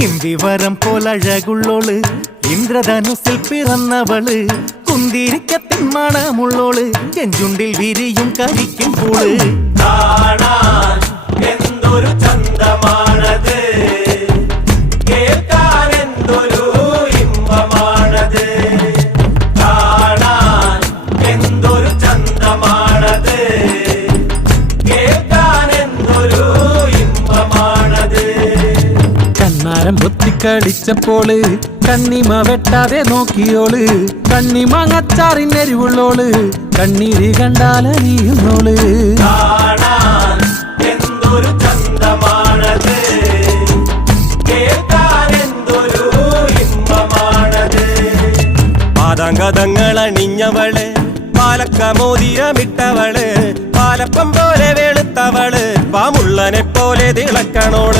ഇമ്പിവരം പോലഴകുള്ളോൾ ഇന്ദ്രധനുസിൽ പിറന്നവൾ. കുന്തിരിക്കത്തിൻ മണമുള്ളോൾ. ചെഞ്ചുണ്ടിൽ വിരിയും കരിക്കും പൂൾ. എന്തൊരു ചന്തമാണത്. ചന്തമാണത്. കണ്ണാരം പൊത്തിക്കളിച്ചപ്പോൾ കണ്ണിമ വെട്ടാതെ നോക്കിയോൾ കണ്ണിമാങ്ങച്ചാറിനെരിവുള്ളോൾ കണ്ണീര് കണ്ടാലറിയുന്നോൾ എന്തൊരു ചന്തമാണത് പാദാങ്കതങ്ങൾ അണിഞ്ഞവൾ പാലക്ക മോതിരമിട്ടവൾ പാലപ്പം പോലെ വെളുത്തവൾ പാമുള്ളനെ പോലെ തിളക്കണോൾ.